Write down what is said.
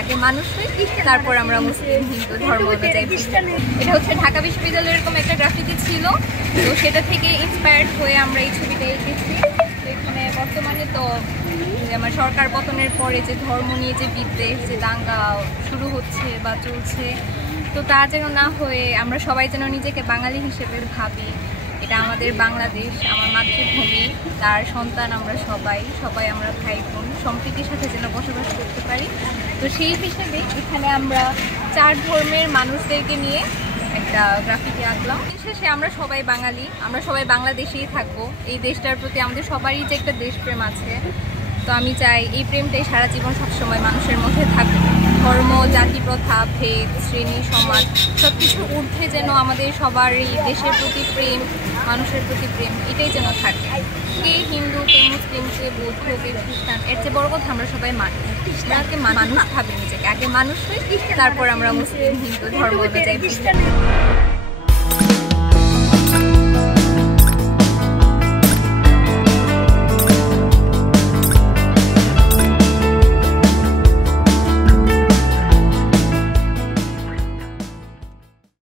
আগে মানুষ হই, তারপর আমরা মুসলিম হিন্দু ধর্ম অনুযায়ী। এটা হচ্ছে ঢাকা বিশ্ববিদ্যালয়ের এরকম একটা গ্রাফিতি ছিল, তো সেটা থেকে ইন্সপায়ার্ড হয়ে আমরা এই ছবিটা এঁকেছি। তো এখানে বর্তমানে তো আমার সরকার পতনের পরে যে ধর্ম নিয়ে যে বিদ্বেষ, যে দাঙ্গা শুরু হচ্ছে বা চলছে, তো তা যেন না হয়ে আমরা সবাই যেন নিজেকে বাঙালি হিসেবে ভাবি। এটা আমাদের বাংলাদেশ, আমার মাতৃভূমি, তার সন্তান আমরা সবাই আমরা ভাই বোন সম্প্রীতির সাথে যেন বসবাস করতে পারি। তো সেই হিসেবে এখানে আমরা 4 ধর্মের মানুষদেরকে নিয়ে একটা গ্রাফিতি আঁকলাম। শেষে আমরা সবাই বাঙালি, আমরা সবাই বাংলাদেশেই থাকবো। এই দেশটার প্রতি আমাদের সবারই যে একটা দেশপ্রেম আছে, তো আমি চাই এই প্রেমটাই সারা জীবন সবসময় মানুষের মধ্যে থাকবে। ধর্ম, জাতি, প্রথা, ভেদ, শ্রেণী, সমাজ সবকিছু ঊর্ধ্বে যেন আমাদের সবারই দেশের প্রতি প্রেম, মানুষের প্রতি প্রেম, এটাই যেন থাকে। কে হিন্দু, কে মুসলিম, কে বৌদ্ধ, কে খ্রিস্টান, এর চেয়ে বড় কথা আমরা সবাই মানুষ। মানুষ ভাবে নিজেকে, আগে মানুষ হই, তারপর আমরা মুসলিম হিন্দু ধর্ম অনুযায়ী।